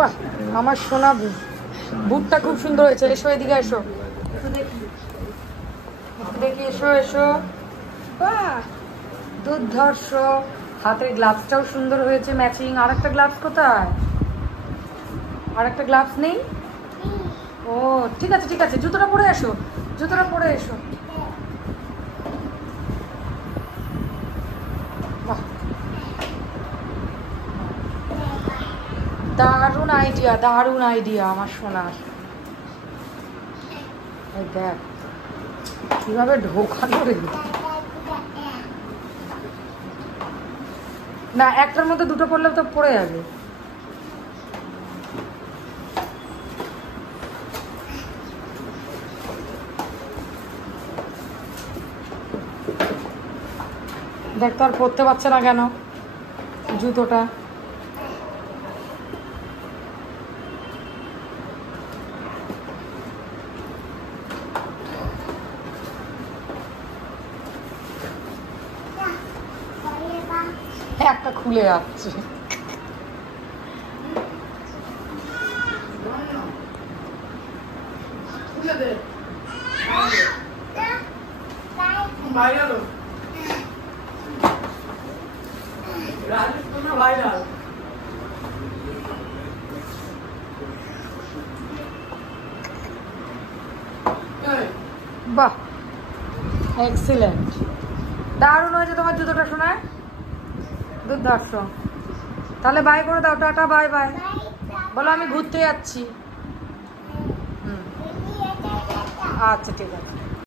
বাহ, আমার সোনা বুটটা খুব সুন্দর হয়েছে। এসো এদিকে, এসো একটু দেখি, একটু দেখি, এসো এসো। বাহ, দুর্ধর্ষ। হাতের গ্লাভসটাও সুন্দর হয়েছে ম্যাচিং। আর একটা গ্লাভস কোথায়? আর একটা গ্লাভস নেই? ও ঠিক আছে ঠিক আছে, জুতোটা পরে এসো, জুতোটা পরে এসো। বাহ, দারুণ আইডিয়া, দারুণ আইডিয়া আমার সোনার। এই দেখ কিভাবে ঢোকানো রে। না, একটার মধ্যে দুটো পড়লে তো পড়ে যাবে। দেখ তো আর পড়তে পারছে না কেন জুতোটা। একটা খুলে যাচ্ছে। বাহ, এক্সিলেন্ট, দারুণ হয়েছে তোমার জুতোটা শোনায়, দুর্ধর্ষ। তাহলে বাই করে দাও, টাটা বাই বাই বলো, আমি ঘুরতে যাচ্ছি। হুম, আচ্ছা ঠিক আছে।